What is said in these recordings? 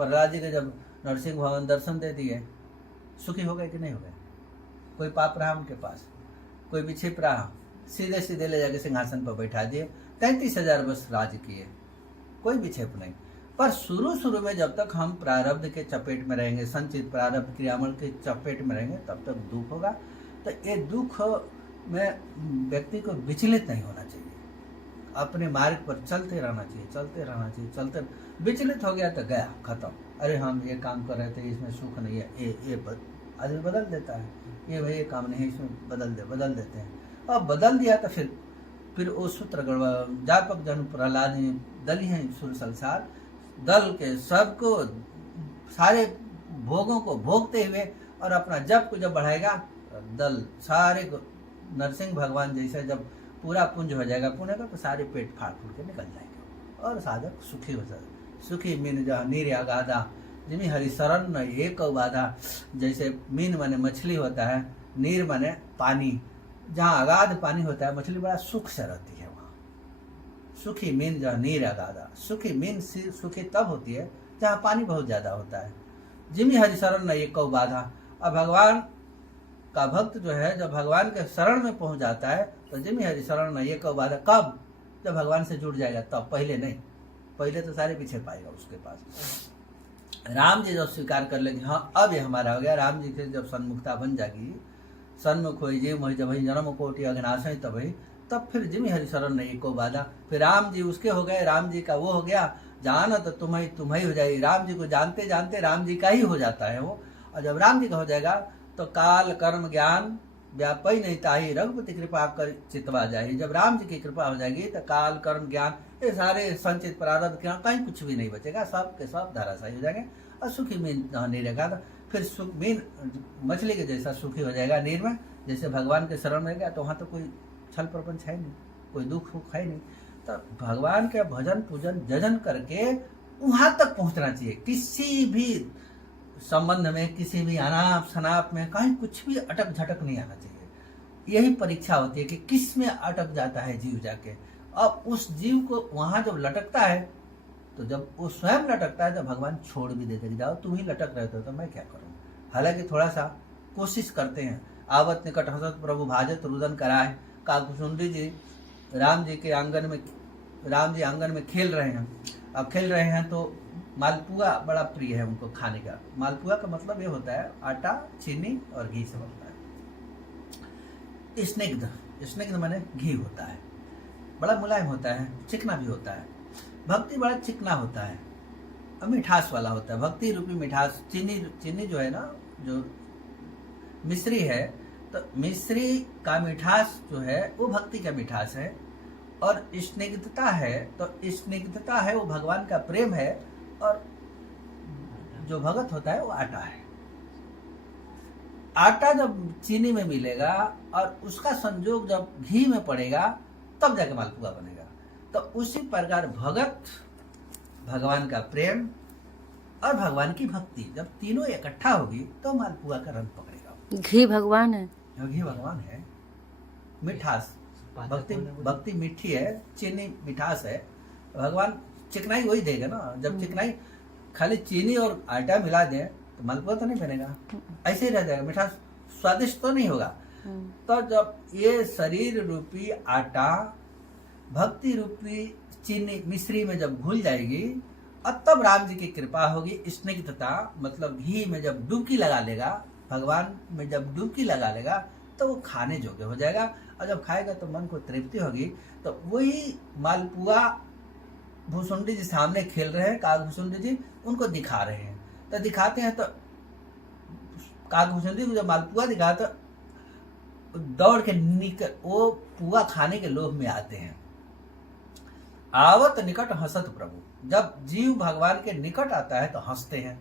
प्रहलाद जी के जब नरसिंह भगवान दर्शन दे दिए, सुखी हो गए कि नहीं हो गए? कोई पाप रहा उनके पास? कोई विक्षेप रहा? सीधे सीधे ले जाके सिंहासन पर बैठा दिए, 33,000 वर्ष राज किए, कोई विक्षेप नहीं। पर शुरू शुरू में जब तक हम प्रारब्ध के चपेट में रहेंगे, संचित प्रारब्ध क्रियामल के चपेट में रहेंगे, तब तक दुख होगा। तो ये दुख में व्यक्ति को विचलित नहीं होना चाहिए, अपने मार्ग पर चलते रहना चाहिए, चलते रहना चाहिए, चलते। विचलित हो गया तो गया, खत्म। अरे हम ये काम कर रहे थे, इसमें सुख नहीं है, ये आदमी बदल देता है, ये भाई ये काम नहीं है, इसमें बदल देते हैं। अब बदल दिया तो फिर वो सूत्र गड़बड़। जापक जन प्रहलाद दल ही हैं सुर संसार, दल के सबको सारे भोगों को भोगते हुए और अपना जप को जब बढ़ाएगा, दल सारे को नरसिंह भगवान जैसे जब पूरा पुंज हो जाएगा पुण्य का, तो सारे पेट फाड़ फूट के निकल जाएंगे और साधक सुखी हो जाएगा। सुखी मीन जहाँ नीर अगाधा जिमी हरिशरण न एक बाधा। जैसे मीन माने मछली होता है, नीर माने पानी, जहाँ अगाध पानी होता है मछली बड़ा सुख से रहती है वहाँ। सुखी मीन जहाँ नीर अगाधा, सुखी मीन सुखी तब होती है जहाँ पानी बहुत ज्यादा होता है। जिमी हरिशरण न एक बाधा। अब भगवान का भक्त जो है जब भगवान के शरण में पहुंच जाता है तो जिमी हरिशरण न एक बाधा। कब? जब भगवान से जुड़ जाएगा तब, पहले नहीं। पहले तो सारे पीछे पाएगा उसके पास। राम जी जब स्वीकार कर लेंगे, हाँ अब ये हमारा हो गया, राम जी के जब सन्मुखता बन जाएगी, सन्मुख हो जीव मोहि जब जन्म कोटि अघनाशय तब फिर जिमी हरिशरण नहीं को बाधा। फिर राम जी उसके हो गए, राम जी का वो हो गया, जान तो तुम्हें हो जाएगी। राम जी को जानते जानते राम जी का ही हो जाता है वो। और जब राम जी का हो जाएगा तो काल कर्म ज्ञान व्यापी नहीं ताही, रघुपति कृपा कर चितवा जाए। जब राम जी की कृपा हो जाएगी तो काल कर्म ज्ञान ये सारे संचित प्रारब्ध कहीं कुछ भी नहीं बचेगा, सब के सब धराशायी हो जाएंगे और सुखी मीन नहीं रहेगा। फिर सुख मीन मछली के जैसा सुखी हो जाएगा नीर में, जैसे भगवान के शरण में गया तो वहाँ तो कोई छल प्रपंच है नहीं, कोई दुख है नहीं। तो भगवान के भजन पूजन जजन करके वहां तक पहुंचना चाहिए। किसी भी संबंध में, किसी भी अनाप शनाप में कहीं कुछ भी अटक झटक नहीं आना चाहिए। यही परीक्षा होती है कि किस में अटक जाता है जीव जाके। अब उस जीव को वहां जब लटकता है, तो जब वो स्वयं लटकता है तो भगवान छोड़ भी देते, जाओ तुम ही लटक रहे हो तो मैं क्या करूं। हालांकि थोड़ा सा कोशिश करते हैं। आवत निकट हसत प्रभु भाजत रुदन कराए। काकुसुंडी जी राम जी के आंगन में, राम जी आंगन में खेल रहे हैं। अब खेल रहे हैं तो मालपुआ बड़ा प्रिय है उनको खाने का। मालपुआ का मतलब ये होता है आटा, चीनी और घी से बनता है। स्निग्ध, स्निग्ध माने घी होता है, बड़ा मुलायम होता है, चिकना भी होता है। भक्ति बड़ा चिकना होता है और मिठास वाला होता है। भक्ति रूपी मिठास, चीनी जो है ना, जो मिश्री है, तो मिश्री का मिठास जो है वो भक्ति का मिठास है। और स्निग्धता है तो स्निग्धता है वो भगवान का प्रेम है। और जो भगत होता है वो आटा है। आटा जब चीनी में मिलेगा और उसका संयोग जब घी में पड़ेगा तब जाके मालपुआ बनेगा। तो उसी प्रकार भगत, भगवान का प्रेम और भगवान की भक्ति जब तीनों इकट्ठा होगी तो मालपुआ का रंग पकड़ेगा। घी भगवान है, घी भगवान है, मिठास, भक्ति मीठी है, चीनी मिठास है, भगवान चिकनाई वही देगा ना। जब चिकनाई खाली चीनी और आटा मिला दें तो मालपुआ तो नहीं बनेगा, ऐसे ही रह जाएगा, मिठास स्वादिष्ट तो नहीं होगा। तो जब ये शरीर रूपी आटा भक्ति रूपी चीनी मिश्री में जब घुल जाएगी और तब राम जी की कृपा होगी। स्निग्धता मतलब घी में जब डुबकी लगा लेगा, भगवान में जब डुबकी लगा लेगा तो वो खाने योग्य हो जाएगा। और जब खाएगा तो मन को तृप्ति होगी। तो वही मालपुआ भूसुंडी जी सामने खेल रहे हैं, काग भूसुंडी जी उनको दिखा रहे हैं। तो दिखाते हैं तो काग भूसुंडी को जब मालपुआ दिखा तो दौड़ के निकल वो पुआ खाने के लोभ में आते हैं। आवत निकट हंसत प्रभु, जब जीव भगवान के निकट आता है तो हंसते हैं।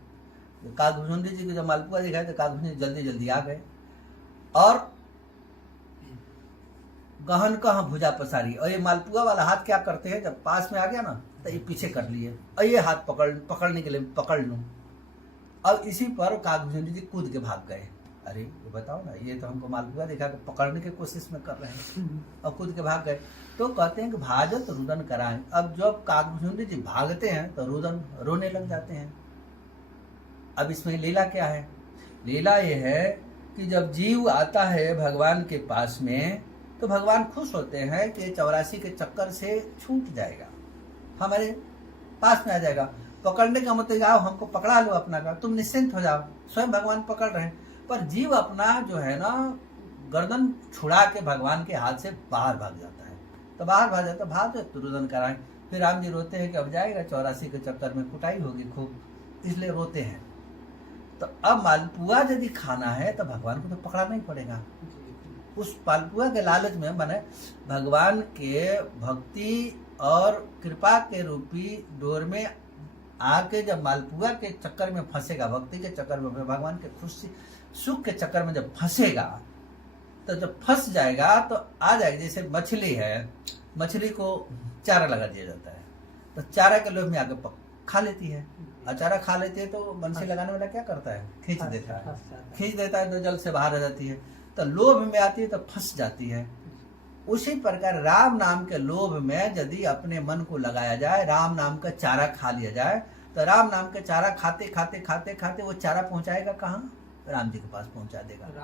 कागभूषुंडी जी को जब मालपुआ दिखाया तो कागभूषुंडी जल्दी जल्दी आ गए और गहन कहाँ भुजा पसारी। और ये मालपुआ वाला हाथ क्या करते हैं, जब पास में आ गया ना तो ये पीछे कर लिए और ये हाथ पकड़ने के लिए पकड़ लूं। अब इसी पर कागभूषुंडी जी कूद के भाग गए। अरे ये बताओ ना, ये तो हमको मालपुआ दिखा के पकड़ने की कोशिश में कर रहे हैं और कूद के भाग गए। तो कहते हैं कि भाजत रुदन कराएं। अब जब कागभूषुंडी जी भागते हैं तो रुदन रोने लग जाते हैं। अब इसमें लीला क्या है? लीला ये है कि जब जीव आता है भगवान के पास में तो भगवान खुश होते हैं कि 84 के चक्कर से छूट जाएगा, हमारे पास में आ जाएगा। पकड़ने का मतलब आओ हमको पकड़ा लो अपना का, तुम निश्चिंत हो जाओ, स्वयं भगवान पकड़ रहे हैं। पर जीव अपना जो है ना गर्दन छुड़ा के भगवान के हाथ से बाहर भाग जाता है। तो बाहर भाग जाता, भाग तो रुदन कराएं। फिर राम जी रोते हैं कि अब जाएगा 84 के चक्कर में, कुटाई होगी खूब, इसलिए रोते हैं। तो अब मालपुआ यदि खाना है तो भगवान को तो पकड़ना ही पड़ेगा। उस मालपुआ के लालच में माने भगवान के भक्ति और कृपा के रूपी डोर में आके जब मालपुआ के चक्कर में फंसेगा, भक्ति के चक्कर में, भगवान के खुशी सुख के चक्कर में जब फंसेगा, तो जब फंस जाएगा तो आ जाएगा। जैसे मछली है, मछली को चारा लगा दिया जाता है तो चारा के लोभ में आगे खा लेती है, और चारा खा लेती है तो बंसी लगाने वाला क्या करता है? खींच देता है तो जल से बाहर आ जाती है। तो लोभ में आती है तो फंस जाती है। उसी प्रकार राम नाम के लोभ में यदि अपने मन को लगाया जाए, राम नाम का चारा खा लिया जाए, तो राम नाम का चारा खाते खाते खाते खाते वो चारा पहुंचाएगा कहाँ? राम जी के पास पहुंचा देगा। तो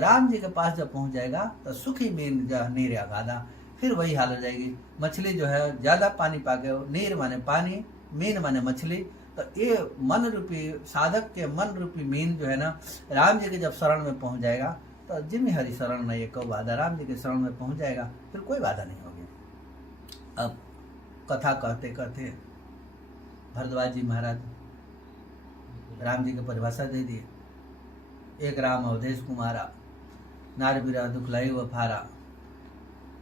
राम जी के पास जब पहुंच जाएगा तो सुखी मीन नीर आगादा, फिर वही हाल हो जाएगी। मछली जो है ज्यादा पानी पाके, नीर माने पानी, मीन माने मछली, तो ये मन रूपी साधक के मन रूपी मीन जो है ना राम जी के जब शरण में पहुंच जाएगा तो जिम्मे हरि शरण में ये कब बाधा, राम जी के शरण में पहुंच जाएगा, फिर कोई बाधा नहीं होगी। अब कथा कहते कहते भरद्वाज जी महाराज राम जी की परिभाषा दे दिए। एक राम अवधेश कुमारा, नार बिरा दुखलाई व फारा,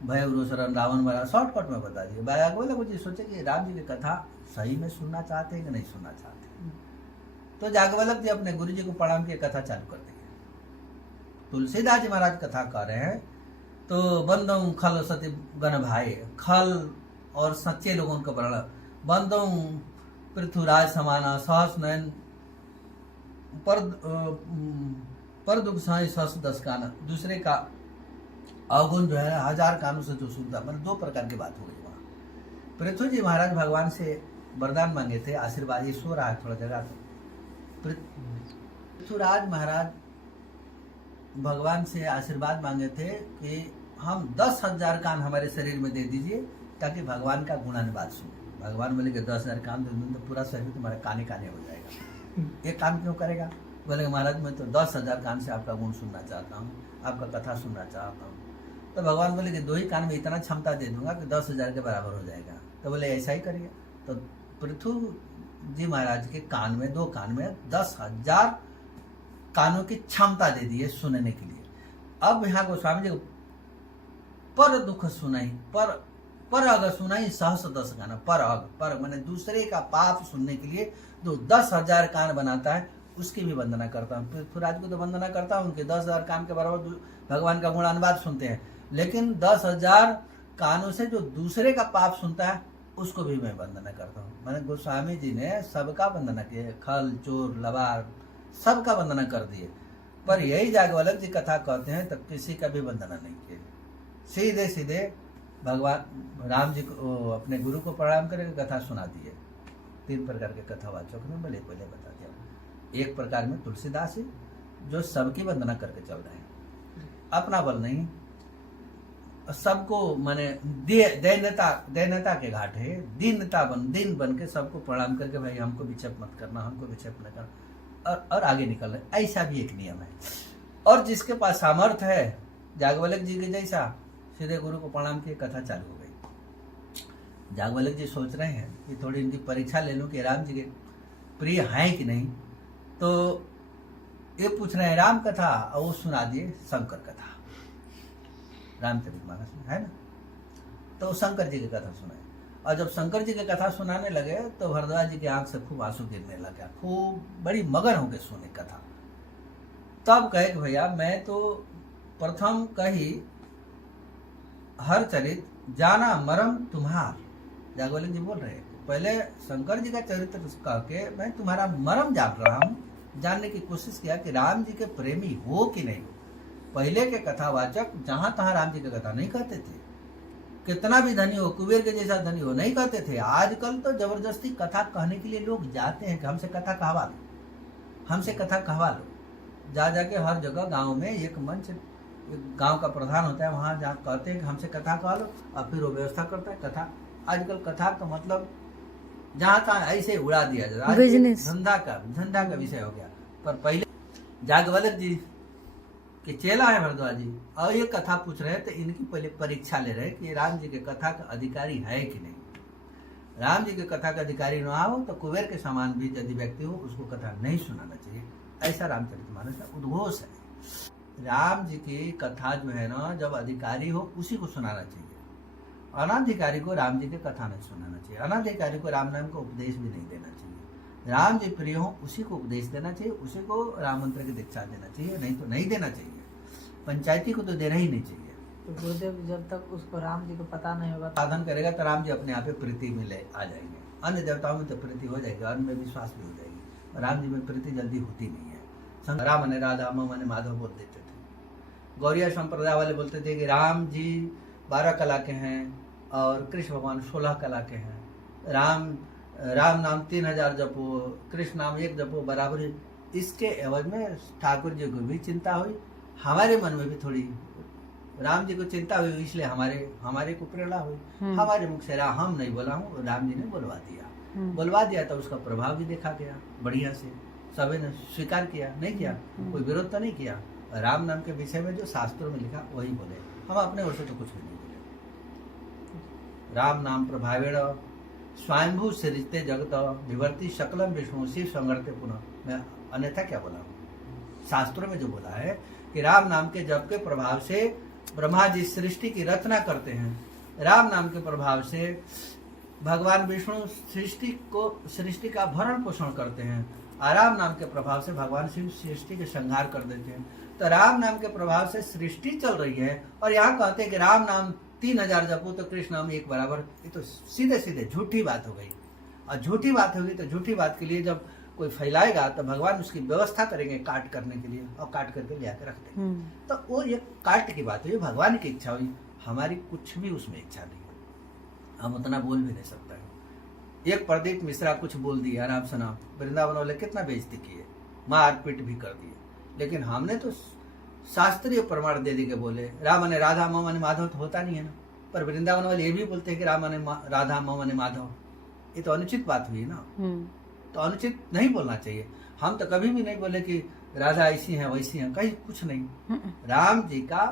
भय रोशरन रावण मारा। शॉर्टकट में बता दिए। बाया बोले कुछ सोचे कि राम जी की कथा सही में सुनना चाहते हैं कि नहीं सुनना चाहते। तो जागवल्लभ जी अपने गुरु जी को प्रणाम किए, कथा चालू कर दी। तुलसीदास जी महाराज कथा कर रहे हैं तो बंदों खल सती गण भाई, खल और सच्चे लोगों का वर्णन। बंदों पृथ्वीराज समाना, सहस नयन पर दुख साई सहस 10 कान। दूसरे का अवगुण जो है 1000 कानों से जो सुनता, मतलब 2 प्रकार की बात हो गई वहाँ। पृथ्वी जी महाराज भगवान से वरदान मांगे थे, आशीर्वाद। ये सो रहा है थोड़ा जगह। पृथ्वीराज महाराज भगवान से आशीर्वाद मांगे थे कि हम 10,000 कान हमारे शरीर में दे दीजिए ताकि भगवान का गुणानुवाद सुने। भगवान बोले कि 10,000 कान दे दूँ तो पूरा शरीर तुम्हारा काने काने हो जाएगा। एक काम क्यों करेगा? बोले महाराज मैं तो 10,000 कान से आपका गुण सुनना चाहता हूँ, आपका कथा सुनना चाहता हूँ। तो भगवान बोले कि 2 ही कान में इतना क्षमता दे दूंगा कि 10,000 के बराबर हो जाएगा। तो बोले ऐसा ही करिए। तो पृथ्वी जी महाराज के कान में, 2 कान में 10,000 कानों की क्षमता दे दी है सुनने के लिए। अब यहाँ गोस्वामी जी पर दुख सुनाई, पर अगर सुनाई सहस 10 कान। पर मैंने दूसरे का पाप सुनने के लिए जो 10,000 कान बनाता है उसकी भी वंदना करता हूँ। पृथ्वीराज को तो वंदना करता हूँ उनके 10,000 कान के बराबर भगवान का गुणानुवाद सुनते हैं, लेकिन 10,000 कानों से जो दूसरे का पाप सुनता है उसको भी मैं वंदना करता हूँ। मैंने गोस्वामी जी ने सबका वंदना किया, खल चोर लबार सबका वंदना कर दिए, पर यही जागवल्लभ जी कथा कहते हैं तब किसी का भी वंदना नहीं किए। सीधे सीधे भगवान राम जी को अपने गुरु को प्रणाम करके कथा सुना दिए। 3 प्रकार के कथावाचक में पहले बता दिया। एक प्रकार में तुलसीदास जी जो सबकी वंदना करके चल रहे हैं, अपना बल नहीं, सबको माने दैन्यता के घाट है, दीन बन के सबको प्रणाम करके भाई हमको विक्षेप मत करना, हमको विक्षेप न करना, और आगे निकल रहे। ऐसा भी एक नियम है। और जिसके पास सामर्थ्य है जागवल्लभ जी के जैसा, सीधे गुरु को प्रणाम किए, कथा चालू हो गई। जागवल्लभ जी सोच रहे हैं कि थोड़ी इनकी परीक्षा ले लूं कि राम जी के प्रिय हैं कि नहीं। तो ये पूछ रहे हैं राम कथा, और वो सुना दिए शंकर कथा, रामचरितमानस में है ना। तो शंकर जी की कथा सुनाए, और जब शंकर जी की कथा सुनाने लगे तो भरद्वाज जी की आंख से खूब आंसू गिरने लगा, खूब बड़ी मगन हो गए सुने कथा। तब कहे कि भैया मैं तो प्रथम कही हर चरित जाना मरम तुम्हार। जागवल्लभ जी बोल रहे हैं पहले शंकर जी का चरित्र कह के मैं तुम्हारा मरम जान रहा हूँ, जानने की कोशिश किया कि राम जी के प्रेमी हो कि नहीं हो। पहले के कथावाचक जहां तहां राम जी की कथा नहीं कहते थे, कितना भी धनी हो, कुबेर के जैसा धनी हो, नहीं कहते थे। आजकल तो जबरदस्ती कथा कहने के लिए लोग जाते हैं कि हमसे कथा कहवा दो, हमसे कथा कहवा लो। जा जाके हर जगह गांव में एक मंच, एक गांव का प्रधान होता है, वहाँ जा कहते हैं कि हमसे कथा कहवा लो, और फिर वो व्यवस्था करता है कथा। आजकल कथा का मतलब जहाँ तहाँ ऐसे उड़ा दिया जाता है, बिजनेस धंधा का विषय हो गया। पर पहले जागवल्क जी के चेला है भरद्वाज जी, और ये कथा पूछ रहे हैं तो इनकी पहले परीक्षा ले रहे हैं कि राम जी के कथा का अधिकारी है कि नहीं। राम जी के कथा का अधिकारी ना हो तो कुबेर के समान भी यदि व्यक्ति हो उसको कथा नहीं सुनाना चाहिए। ऐसा रामचरितमानस का उद्घोष है। राम जी की कथा जो है ना, जब अधिकारी हो उसी को सुनाना चाहिए, अनाधिकारी को राम जी की कथा नहीं सुनाना चाहिए, अनाधिकारी को राम नाम का उपदेश भी नहीं देना चाहिए। राम जी प्रिय हो उसी को उपदेश देना चाहिए, उसी को राम मंत्र की दीक्षा देना चाहिए, नहीं तो नहीं देना चाहिए। पंचायती को तो देना ही नहीं चाहिए। तो गुरुदेव जब तक उसको राम जी को पता नहीं होगा साधन करेगा तो राम जी अपने आप प्रीति में ले आ जाएंगे। अन्य देवताओं में तो प्रीति हो जाएगी, अन्य में विश्वास भी हो जाएगी, राम जी में प्रीति जल्दी होती नहीं है। राम ने राधा, मम ने माधव बोल देते थे। गौरिया संप्रदाय वाले बोलते थे कि राम जी 12 कला के हैं और कृष्ण भगवान 16 कला के हैं। राम नाम 3000 जपो, कृष्ण नाम 1 जपो बराबर। इसके एवज में ठाकुर जी को भी चिंता हुई, हमारे मन में भी थोड़ी राम जी को चिंता हुई, इसलिए हमारे को प्रेरणा हुई। हमारे मुख से हम नहीं बोला हूँ, राम जी ने बुलवा दिया तो उसका प्रभाव भी देखा गया बढ़िया से, सभी ने स्वीकार किया, नहीं किया, कोई विरोध तो नहीं किया। राम नाम के विषय में जो शास्त्रों में लिखा वही बोले, हम अपने ओर से तो कुछ भी नहीं बोले। राम नाम प्रभावेण स्वयंभू सृजते जगत विवर्ति शकलम विष्णु शिव संगरते पुनः। मैं अन्यथा क्या बोला हूँ, शास्त्रों में जो बोला है कि राम नाम के जप के प्रभाव से ब्रह्मा जी सृष्टि की रचना करते हैं, राम नाम के प्रभाव से भगवान विष्णु सृष्टि का भरण पोषण करते हैं, और राम नाम के प्रभाव से भगवान शिव सृष्टि के संहार कर देते हैं। तो राम नाम के प्रभाव से सृष्टि चल रही है, और यहाँ कहते हैं कि राम नाम 3000 जपो तो कृष्ण नाम 1 बराबर। ये तो सीधे सीधे झूठी बात हो गई, और झूठी बात होगी तो झूठी बात के लिए जब कोई फैलाएगा तो भगवान उसकी व्यवस्था करेंगे काट करने के लिए, और काट करके ले आकर रख देंगे। तो वो ये काट की बात हुई, भगवान की इच्छा हुई, हमारी कुछ भी उसमें इच्छा नहीं है, हम उतना बोल भी नहीं सकते हैं। एक प्रदीप मिश्रा कुछ बोल दिया, आराम सुना, वृंदावन वाले कितना बेइज्जती किए, मारपीट भी कर दिए, लेकिन हमने तो शास्त्रीय प्रमाण दे के बोले राम ने राधा, मम ने माधव, तो होता नहीं है ना। पर वृंदावन वाले ये भी बोलते हैं कि राम ने राधा, मम ने माधव, ये तो अनुचित बात हुई ना। तो अनुचित नहीं बोलना चाहिए। हम तो कभी भी नहीं बोले कि राधा ऐसी है वैसी है, कहीं कुछ नहीं। राम जी का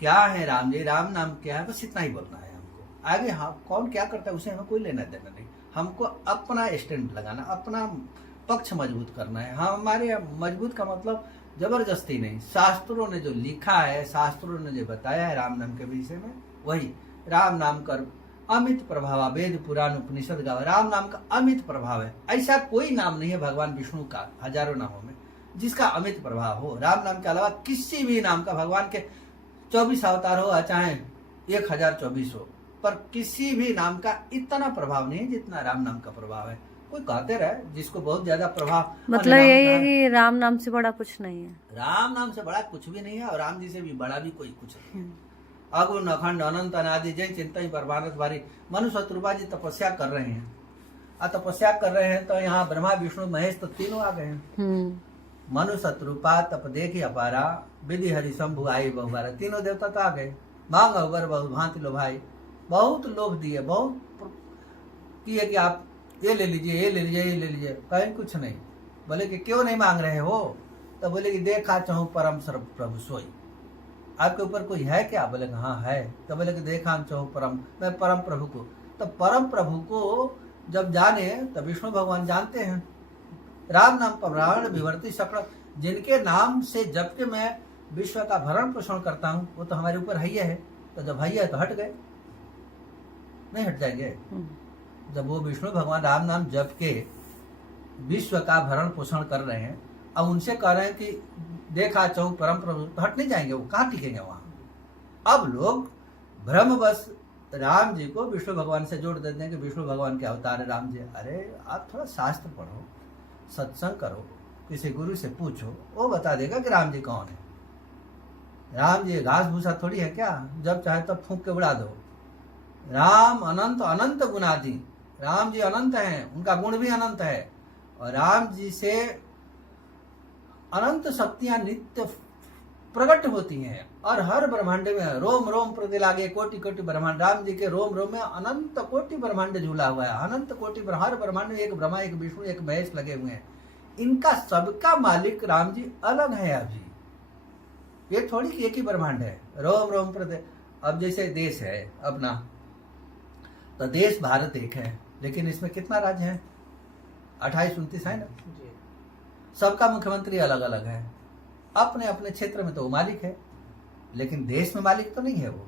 क्या है, राम जी राम नाम क्या है, बस इतना ही बोलना है हमको। आगे हाँ कौन क्या करता है उसे हमें कोई लेना देना नहीं, हमको अपना स्टैंड लगाना, अपना पक्ष मजबूत करना है। हमारे मजबूत का मतलब जबरदस्ती नहीं, शास्त्रों ने जो लिखा है, शास्त्रों ने जो बताया है राम नाम के विषय में, वही राम नाम कर अमित प्रभाव, वेद पुराण उपनिषद गावा, राम नाम का अमित प्रभाव है। ऐसा कोई नाम नहीं है भगवान विष्णु का हजारों नामों में जिसका अमित प्रभाव हो। राम नाम के अलावा किसी भी नाम का, भगवान के 24 अवतार हो चाहे 1024 हो, पर किसी भी नाम का इतना प्रभाव नहीं है जितना राम नाम का प्रभाव है। कोई कहते रहे जिसको बहुत ज्यादा प्रभाव, मतलब यही है कि राम नाम से बड़ा कुछ नहीं है, राम नाम से बड़ा कुछ भी नहीं है, और राम जी से भी बड़ा भी कोई कुछ नहीं है। अगुण अखंड अनंत अनादि जय चिंता ही परमानंद बारी। मनु शत्रुपा जी तपस्या कर रहे हैं, तपस्या कर रहे हैं तो यहाँ ब्रह्मा विष्णु महेश तो तीनों आ गए हैं। मनु शत्रुपा तप देखी अपारा, विधि हरि शंभु आई बहुबारा, तीनों देवता तो आ गए। मांग अवर बहु भांति लो भाई, बहुत लोभ दिए, बहुत किए कि आप ये ले लीजिए, ये ले लीजिए, ये ले लीजिए, कहीं कुछ नहीं। बोले कि क्यों नहीं मांग रहे हो, तो बोले कि देखा चाहूँ परम सर्व प्रभु सोई, आपके ऊपर कोई है क्या? बोले हाँ है। तो बोले कि देखा चाहूँ परम, मैं परम प्रभु को, तो परम प्रभु को जब जाने तो विष्णु भगवान जानते हैं। राम नाम प्रभावेण विवर्ति सकल, जिनके नाम से जब के मैं विश्व का भरण पोषण करता हूँ वो तो हमारे ऊपर है। तो जब है तो हट गए, नहीं हट जाएंगे। जब वो विष्णु भगवान राम नाम जप के विश्व का भरण पोषण कर रहे हैं, अब उनसे कह रहे हैं कि देखा चाहूँ परम प्रभु, तो हट नहीं जाएंगे, वो कहाँ टिकेंगे वहां। अब लोग भ्रमवश राम जी को विष्णु भगवान से जोड़ देते हैं कि विष्णु भगवान के अवतार है राम जी। अरे आप थोड़ा शास्त्र पढ़ो, सत्संग करो, किसी गुरु से पूछो, वो बता देगा कि राम जी कौन है। राम जी घास भूसा थोड़ी है क्या, जब चाहे तब फूंक के उड़ा दो। राम अनंत अनंत गुणादि, राम जी अनंत हैं, उनका गुण भी अनंत है, और राम जी से अनंत शक्तियां नित्य प्रकट होती हैं और हर ब्रह्मांड में रोम रोम प्रति लागे कोटि कोटि ब्रह्मांड। राम जी के रोम रोम में अनंत कोटि ब्रह्मांड झूला हुआ है। अनंत कोटि हर ब्रह्मांड में एक ब्रह्मा, एक विष्णु, एक महेश लगे हुए हैं। इनका सबका मालिक राम जी अलग है। आप जी ये थोड़ी कि एक ही ब्रह्मांड है। रोम रोम प्रति, अब जैसे देश है अपना, तो देश भारत एक है, लेकिन इसमें कितना राज्य है? 28-29 है ना। जी। सबका मुख्यमंत्री अलग अलग है। अपने अपने क्षेत्र में तो वो मालिक है, लेकिन देश में मालिक तो नहीं है वो।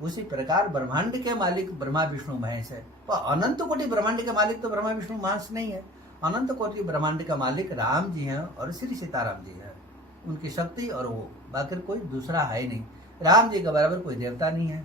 उसी प्रकार ब्रह्मांड के मालिक ब्रह्मा विष्णु महेश है। तो अनंत कोटि ब्रह्मांड के मालिक तो ब्रह्मा विष्णु महेश नहीं है। अनंत कोटि ब्रह्मांड का मालिक राम जी हैं और श्री सीताराम जी हैं। उनकी शक्ति और वो, बाकी कोई दूसरा है ही नहीं। राम जी के बराबर कोई देवता नहीं है,